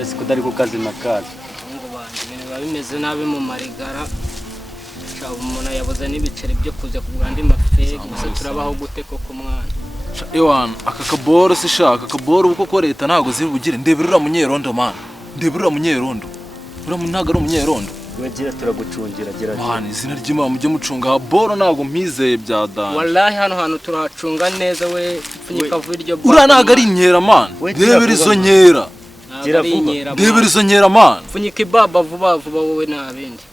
ese kudari ku kazi na kazi ngo banje biba bimeze nabi mu marigara cyangwa umuntu yabuze n'ibiceri byo kuza kugura andi mafegi gusa turabaho gute koko mwana Ewana aka kaboro sishaka kaboro uko ko leta ntago ziri bugire ndeberura munyerondo man ndeberura munyerondo ntago ari umunyerondo wegira turagucungira gira man izina ry'Imana mujye mucunga boro ntago mpizeye bya dana wallahi hano hantu turahacunga neza we pfunyika viryo ura ntago ari inkera man ndebera izo nkera ndebera izo nkera man pfunyika ibaba vuba vuba wowe nabindi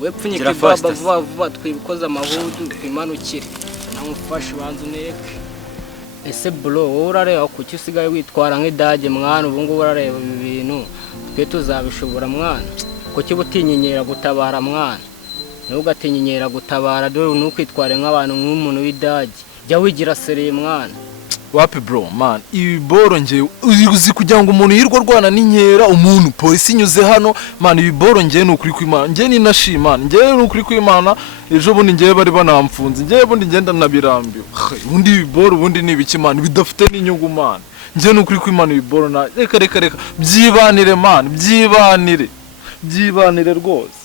we pfunyika ibaba vuba vuba twibikoza amahudu twimanukire namufashe banzu neke ese bro wowe urareba kuki usigaye witwara nk'idage mwana ubu ngubu urareba ibi bintu twe tuzabishobora mwana kuki butinyinyera gutabara mwana ntugatinyinyera gutabara dore nukwitware nk'abantu nk'umuntu w'idage jya wigira sereye mwana wapi bro man ibi boro ngewe uzi kugira ngo umuntu yirwa rwana n'inkera umuntu polisi inyuze hano man ibi boro ngewe n'ukuri kw'Imana ngewe ni nashimana ngewe n'ukuri kw'Imana ejo bundi ngewe bari banamfunze ngewe bundi ngenda nabirambiwe ubundi ibi boro ubundi ni ibiki man bidafite n'inyungu man ngewe n'ukuri kw'Imana ibi boro na reka byibanire man byibanire rwose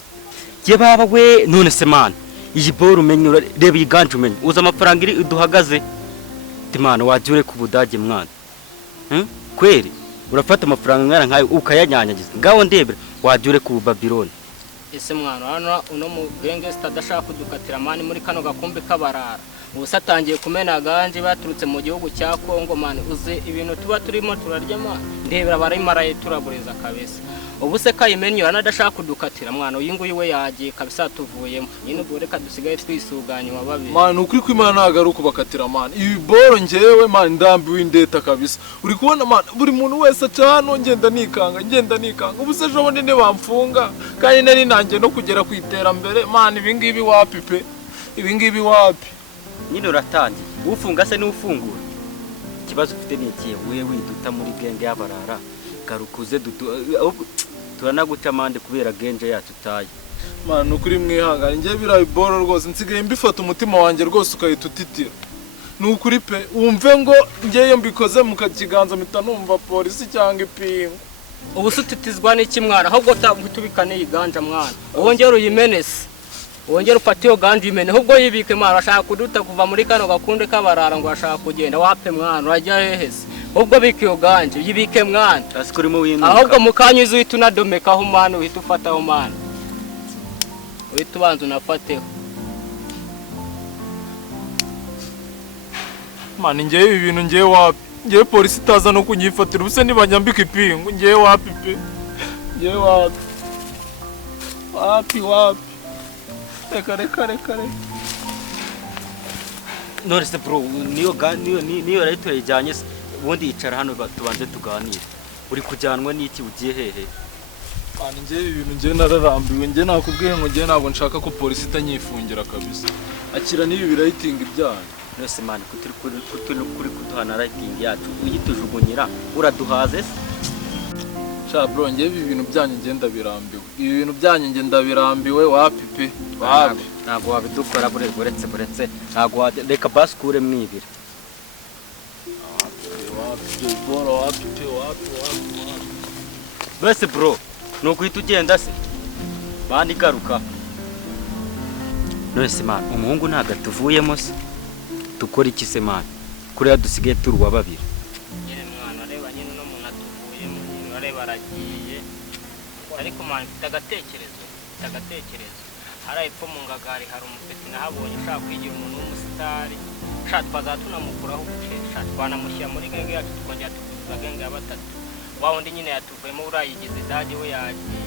je baba we none se man iyi boro umenye reba iganje umenye uza amafaranga iri duhagaze timana wajure ku budage mwana kweri urafata amafaranga ngara nkayo ukayanyanyagiza ngaho ndebera wajure ku Babylon ese mwana hano uno mu genge stadashaka kudukatira mani muri kano gakombe kabarara ubusatangiye kumena ganje baturutse mu gihugu cya Kongo mani uze ibintu tuba turimo turarya mwana ndebera barimaraye turabureza kabisa ubuse kayimenyo anadashaka kudukatira mwana uyinguye we yagiye kabisa tuvuyemo nyine ubwo reka dusigaye twisuganywa babi man ukuri kw'Imana nagaruka bakatira man ibi boro ngewe man ndambiwe indeta kabisa uri kubona man buri muntu wese acano ngenda nikanga ubuse ejo bundi ne bamfunga kandi nari nanjye no kugera ku iterambere man ibi ngibi wapi pe ibi ngibi wapi nyine uratangiye ufunga se n'ufungura ikibazo ufite ni ikihe wewe widuta muri genge y'abarara garukuze turanaguca amande kubera genje yacu taye man ukuri mwihangane ngiye birayi boro rwose nsigaye mbifata umutima wanjye rwose ukahita utitira nukuri pe wumve ngo ngiye mbikoze mu kiganza mpita numva polisi cyangwa ipingu ubusutitizwa n'iki mwana ahubwo tubikane iganja mwana wongera uyimenese wongera ufate iyo ganje imene ahubwo yibike mwana ashaka kuduta kuva muri kano gakunde kabarara ngo ashaka kugenda wape mwana urajya hehese ubwo bikiyo ganje yibike mwana asikurimo wino ahubwo mukanyuze uhita unadomekaho mwana uhita ufataho mwana uhita ubanza unafateho man ngewe ibi bintu ngewe wapi ngewe polisi itaza no kunyifatira ubuse nibanyambika ipingu ngewe wapi pe ngewe wapi reka none se bro niyo rero turayijyanye ubundi icara hano tubanze tuganire uri kujyanwa n'iki ugiye hehe man ngewe ibintu ngewe nararambiwe ngewe nakubwiye ngo ngewe ntabwo nshaka ko polisi itanyifungira kabisa akira n'ibi birayitinga ibyaha nose man kuri kuduhana rating yacu uyitujugunyira uraduhaze sha bro ngewe ibi bintu byanyu ngenda birambiwe wapi pe wapi ntabwo wabidukora buretse ntabwo reka basikure mwibira bese bro nukuhita ugenda se bandi garuka nose man umuhungu ntago tuvuyemo se dukora iki se man kuriya dusigaye turuwa babiri nyine mwana reba nyine no muntu atuvuyemo nyine areba aragiye ariko man mfite agatekerezo hari epfo mu ngagari hari umupeti nahabonye ushaka kwigira umuntu w'umusitari ushaka twazatunamukuraho ushaka twanamushyira muri genge yacu tukongera tukuzuza genge ya batatu wa wundi nyine yatuvuyemo urayigize idage we yagiye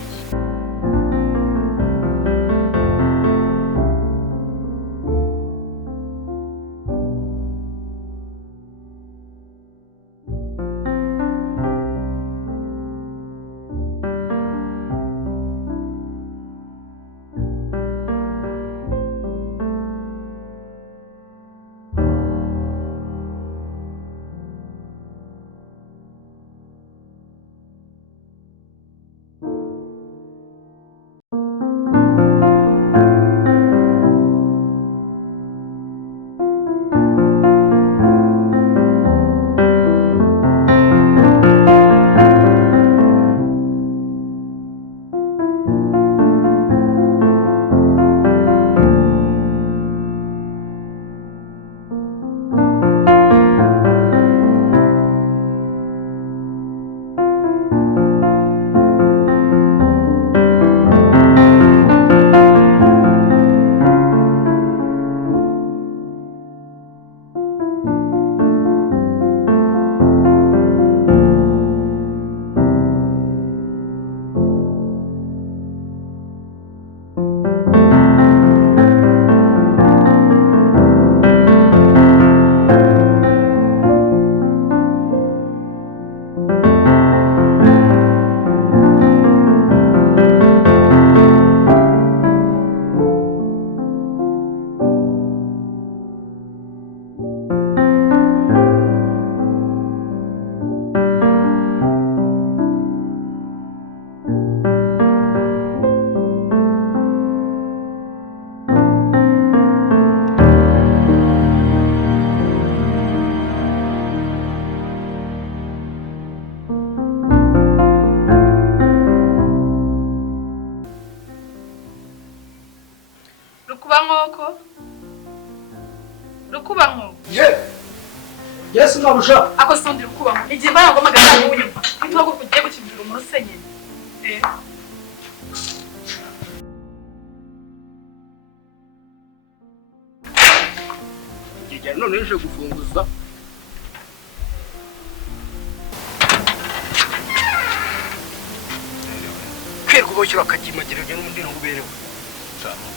Yesu mabusha. Ako sondira kubaho. Igihe bayango magana y'unyumva. Ntugo kugiye gukindira umusenye. Igihe none nje gufunguza. Kwirwa uboshyira akagimagerege n'undi ntuberewe.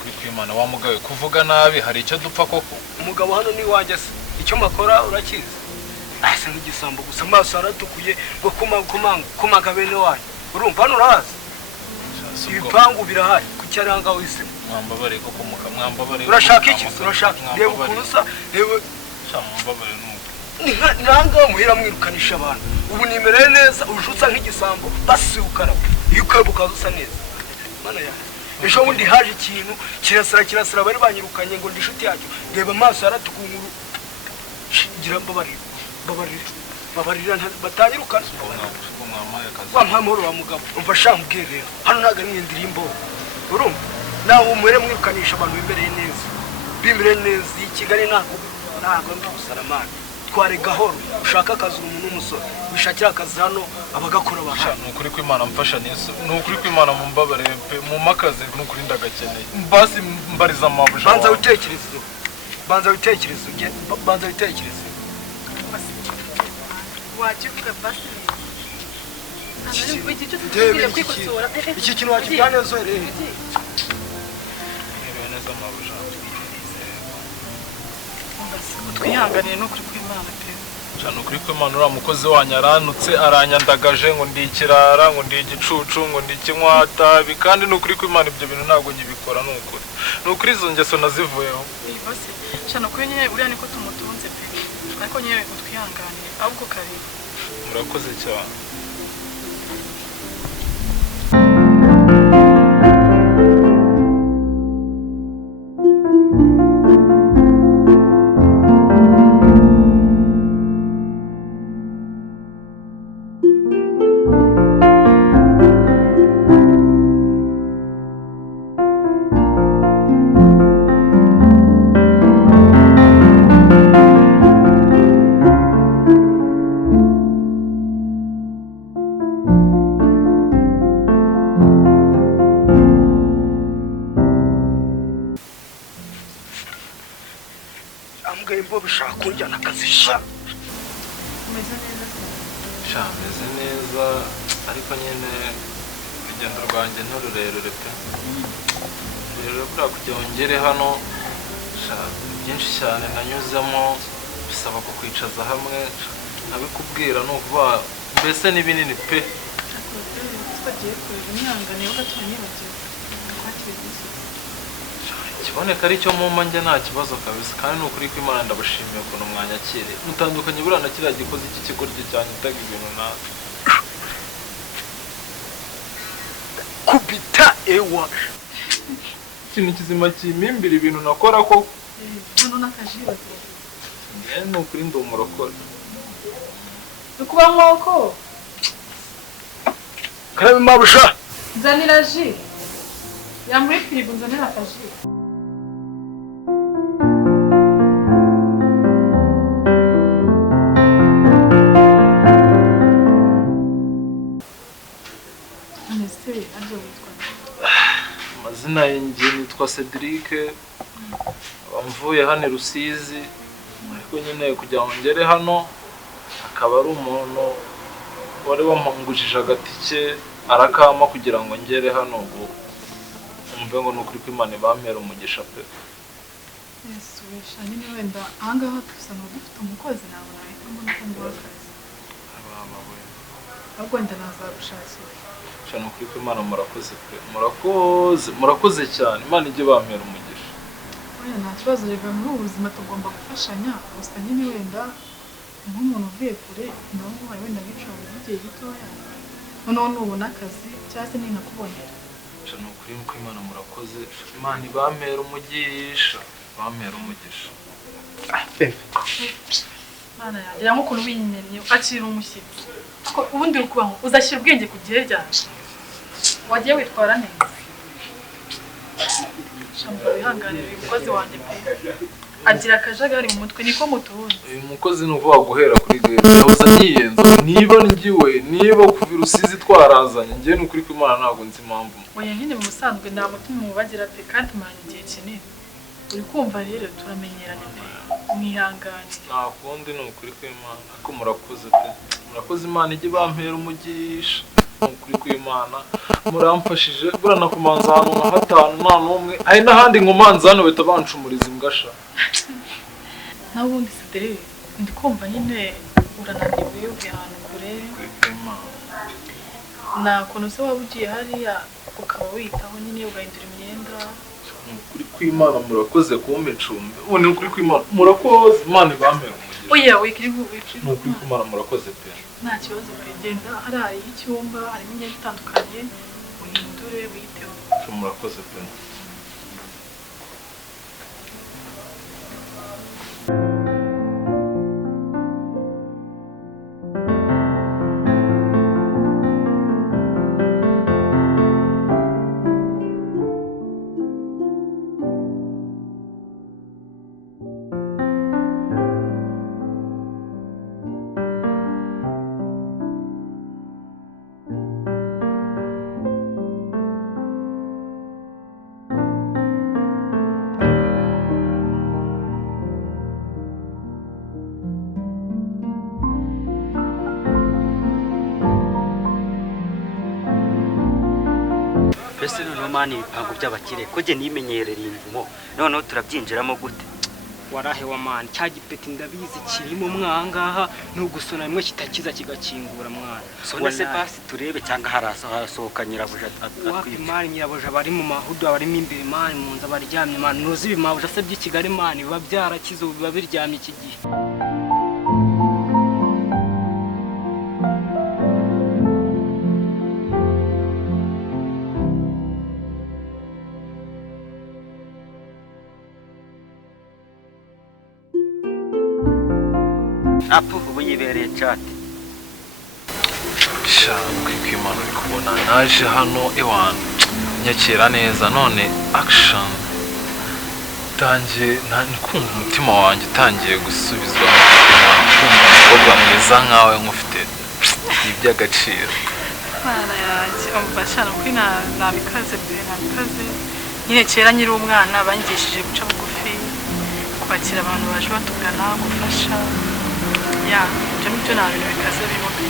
Kuri kwimana wa mugawe kuvuga nabi hari icyo dupfa koko. Umugabo hano ni wanjye se. Icyo makora urakizi. Asa nk'igisambo gusa amaso aratukuye ngo kumaga bene wanyu. Urumva hano urahazi? Ibipangu birahari kucyaranga wise. Mwambabare koko mwambabare. Urashaka iki? Urashaka reba ukurusa reba mwambabare nuko. Nanga muhera mwirukanisha abantu. Ubu nimereye neza ujutsa nk'igisambo basukara. Iyo ukabuka usa neza. Mana ya. Ejo bundi haje ikintu kirasira bari banyirukanye ngo ndishuti yacyo. Reba amaso yaratukunkuru. Gira babarira batanyirukana. Wamhamoro wa mugabo. Umva shambwere. Hano naga ni indirimbo. Urumva? Naho umwere mwirukanisha abantu bimereye neza. Bimereye neza ikigali nako ntago ndusara tware gahoro ushaka akazi umuntu n'umusore wishakira akazi hano abagakora bahana nukuri kw'Imana mfasha Yesu nukuri kw'Imana mumbabare mu makaze nukuri ndagakeneye basi mbariza amabuje banza utekereze wajuka basi iki kintu wakijyana zore neza amabuje twihanganiye no kuri kw'Imana pe cyane ukuri kw'Imana ura mukozi wanyu aranutse aranyandagaje ngo ndi ikirara ngo ndi igicucu ngo ndi kinkwata bikandi nukuri kw'Imana ibyo bintu ntabwo nyibikora nukuri izo ngeso nazivuyeho bose cyane kuri nyine uriya niko tumutunze pe ariko nyine utwihanganiye ahubwo kare murakoze cyane bishaka kunjyana akazi sha meze neza ariko nyine urugendo rwanjye ntururerure pe rero buriya kugira ngo ngere hano byinshi cyane nanyuzemo bisaba kukwicaza hamwe nabikubwira ni ukuba mbese ni binini pe twagiye kureba imyangane yo gato nibagiwe kiboneka ari cyo mumpa njye nta kibazo kabisa kandi ni ukuri kw'Imana ndabashimiye ukuntu mwanyakiriye mutandukanye buriya na kiriya gikoze iki kigoryi cyane utaga ibintu nawe kubita ewa ikintu kizima kimimbira ibintu nakora koko hano n'akajiba ni ukuri ndi umurokore ukuba nkoko karabe mabusha nzanira ji yamuri firigo nzanira akaji amazina yanjye nitwa Cedric mvuye hano i Rusizi ariko nyine kugira ngo ngere hano akaba ari umuntu wari wampangujije agatike arakama kugira ngo ngere hano ubu umve ngo ni ukuri kw'Imana bampera umugisha pe Yesu wesha nyine wenda ahangaha dusanga dufite umukozi nawe nahita mbona ko ngura akazi ahubwo wenda nazagushakira cyane ukuri kw'Imana murakoze pe murakoze cyane Imana ijye bampera umugisha oya nta kibazo rega muri ubu buzima tugomba gufashanya gusa nyine wenda nk'umuntu uvuye kure nawe ubaye wenda bicaye igihe gitoya noneho nubona akazi cyangwa se ninakubonera cyane ukuri kw'Imana murakoze Imana ibampera umugisha Mana yanjye ya nk'ukuntu winyenyeye akira umushyitsi ubundi rukubaho uzashyira ubwenge ku gihe ryaje wagiye witwara neza shamba wihanganira umukozi wanjye pe agira akajagari mu mutwe niko mutuzi. uyu mukozi ni uvuga guhera kuri gate yabuze nyiyenza niba ngiwe niba kuva Rusizi twarazanye njye n'ukuri ko Imana ntabwo nzi impamvu Oya nyine mu busanzwe nta mutima mubagira pe kandi maranye igihe kinini. Uri kumva rero turamenyeranye pe. Mwihangane. nta kundi ni ukuri ko Imana ko murakoze pe murakoze Imana ijye bampera umugisha ukuri ko Imana muramfashije burana kumanza ahantu nka hatanu nta n'umwe ari n'ahandi nkomanza hano bahita bancumuriza imbwasha Nawe ubundi Cedric ndi kumva nyine urananiwe uvuye ahantu kure. Nta kuntu se waba ugiye hariya ukaba witaho nyine ugahindura imyenda. ukuri ko Imana murakoze kumpa icumbi ubu ni ukuri ko Imana murakoze Imana ibampera umugisha Oya wikiri ni ukuri ko Imana murakoze pe nta kibazo kugenda hari icyumba harimo imyenda itandukanye uhindure witeho. murakoze pe Ese noneho mani ibipango by'abakire ko je nimenyerera imvumo noneho turabyinjiramo gute warahe wa mani cya gipeti ndabizi kirimo mwangaha n'ugusona rimwe kitakiza kigakingura mwana sone se basi turebe cyangwa harasohoka nyirabuja wapi mani nyirabuja bari mu mahudu barimo imbere mani mu nzu abaryamye mani nuzi ibimabuja se by'ikigali mani biba byarakize biba biryamye iki gihe apu ubu yibereye chat shaka ko Imana uri kubona naje hano ewana nyakira neza none action tangiye kumva umutima wanjye utangiye gusubizwa kumva umukobwa mwiza nkawe nkufite iby'agaciro Mwana yanjye umubashana kuri nabikaze pe nabikaze nyine kera nyiri umwana bangishije guca bugufi kwakira abantu baje batugana gufasha ya ibyo nibyo nta bintu bikaze bimuke.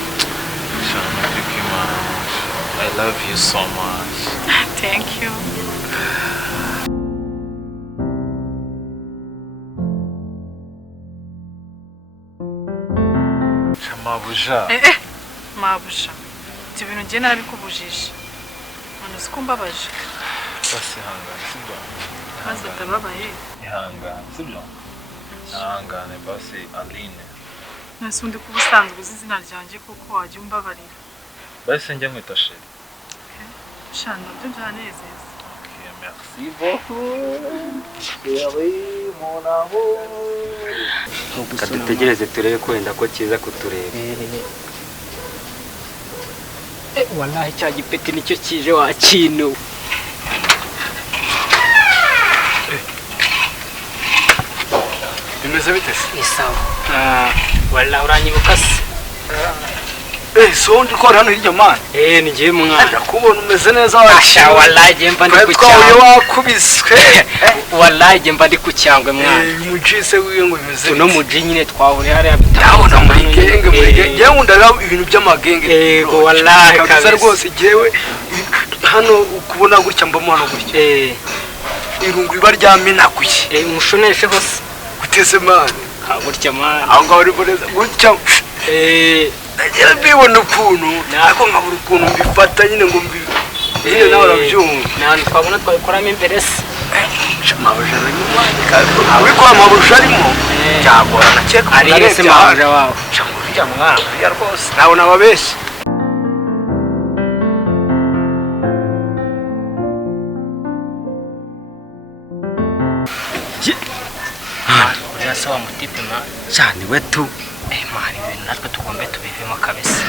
shana ko Imana I love you so much Thank you. Shamabuja Mabuja ibyo bintu ngiye narabikubujije none uzi ko mbabaje basi hangane sibyo maze utababaye ihangane sibyo ihangane basi Aline nese undi kuba usanzwe uzi izina ryanjye kuko wajya umbabarira basi njya nkwita Sheri shana nabyo byanezeza. merci beaucoup Sheri mon amour kadutegereze turebe ko wenda ko kiza kutureba wallahi cya gipeti nicyo kije wakino bimeze bite se ni sawa wallahi uranyibuka se so ndi ko hano hirya mani ni ngiye mwana ndakubona umeze neza asha wallahi je mba ndi ku twahuye cyangwe wakubiswe wallahi je mba ndi ku cyangwe mwana mujise wiwe ngo bimeze uno muji nyine twahuriye hariya ndabona muri genge yewe ndara ibintu by'amagenge yego wallahi kabisa rwose jewe hano ukubona gutya mbamo hano gutya irungu riba ryamenaguye mushoneshe hose guteze mani gutya mwana aho ngaho uri boneza gutya nagira mbibona ukuntu ariko nkabura ukuntu mbifata nyine ngo nyine nawe urabyumva ntabwo twabona twabikoramo imbere se amabuja arimo ariko amabuja arimo byagorana cyeka ariye se mabuja wawe uriya mwana uriya rwose ntabona ababeshyi uriya se wa mutipe mwana cyane we tu mwana ibintu natwe tugombe tubivemo kabisa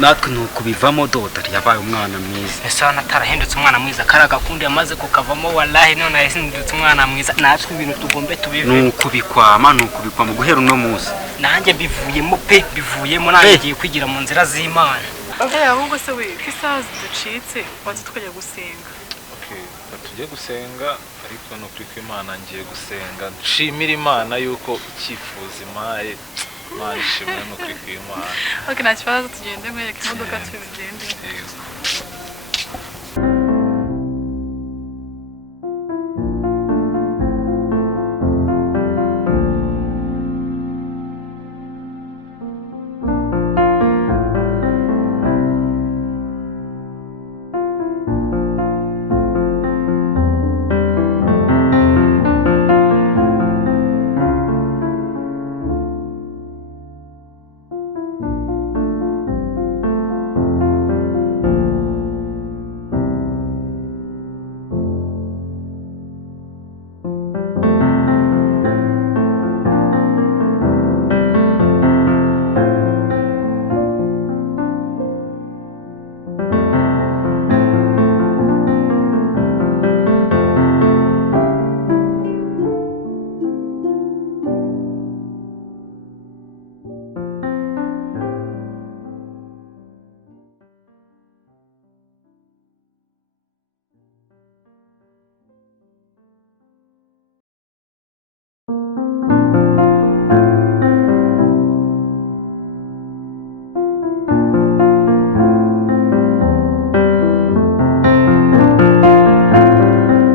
natwe nuko bivamo dodari yabaye umwana mwiza. ese wana atarahindutse umwana mwiza karaga kundi yamaze kukavamo wallahi none yahindutse umwana mwiza natwe ibintu tugombe tubive nuko bikwama guhera uno munsi nanjye bivuyemo pe bivuyemo nanjye ngiye kwigira mu nzira z'Imana. ahubwo se we ko isaha ziducitse waza tukajya gusenga. tujye gusenga ariko no kuri kw'Imana ngiye gusenga nshimira Imana yuko icyifuzo impaye Imana ishimwe no kuri kw'Imana. Nta kibazo tugende mwereke imodoka tubigende.